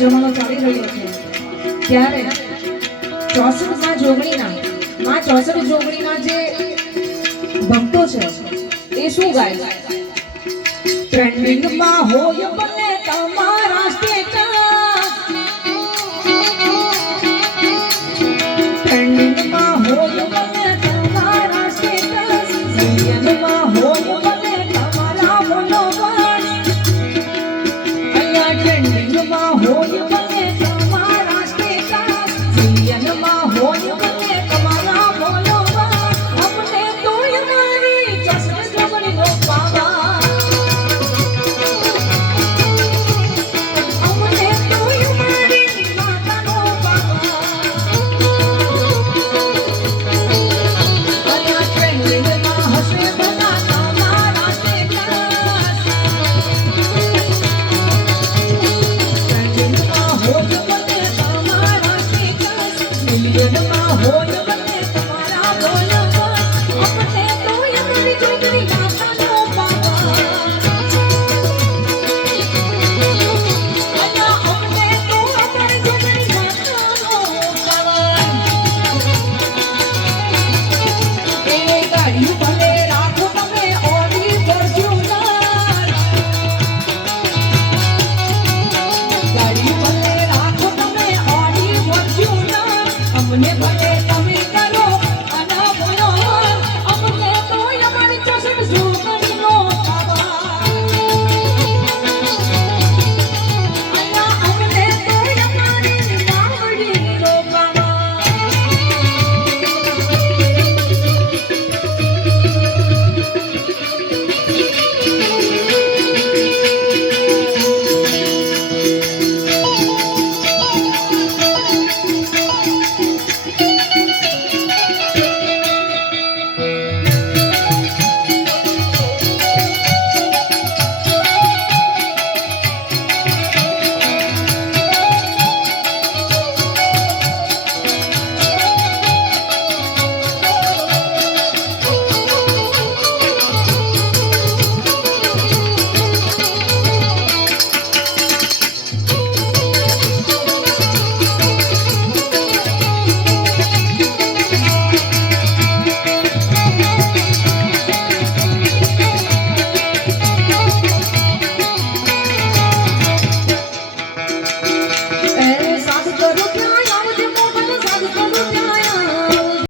જમાનો ચાલી રહ્યો છે ત્યારે 64 માં જોગણીના માં 64 જોગણીના જે ભક્તો છે એ શું ગાય છે? ટ્રેન્ડિંગ માં હોય બને તમારા સ્ટેટસ, ટ્રેન્ડિંગ માં હોય બને તમારા સ્ટેટસ, સીએનમાં હોય બને તમારા ફોલોવર્સ, અહીંયા ટ્રેન્ડિંગ માં હોય બને તમારા સ્ટેટસ, સીએનમાં હોય બને તમારા ફોલોવર્સ, અમને તો અમારી 64 જોગણીનો પાવર, અમને તો અમારી માતાનો પાવર, અહીંયા ટ્રેન્ડિંગમાં હશે બધા તમારા સ્ટેટસ, ટ્રેન્ડિંગમાં હોય બને તમારા સ્ટેટસ, મિલિયનમાં હોય બને તમારા ફોલોવર્સ, અમને તો અમારી જોગણી માતાનો પાવર, અહીંયા અમને તો અમારી જોગણી માતાનો પાવર. એ ગાડી ભલે રાખો તમે ઓડી ફોર્ચ્યુનર, ગાડી ભલે રાખો તમે ઓડી ફોર્ચ્યુનર, અમને ભલે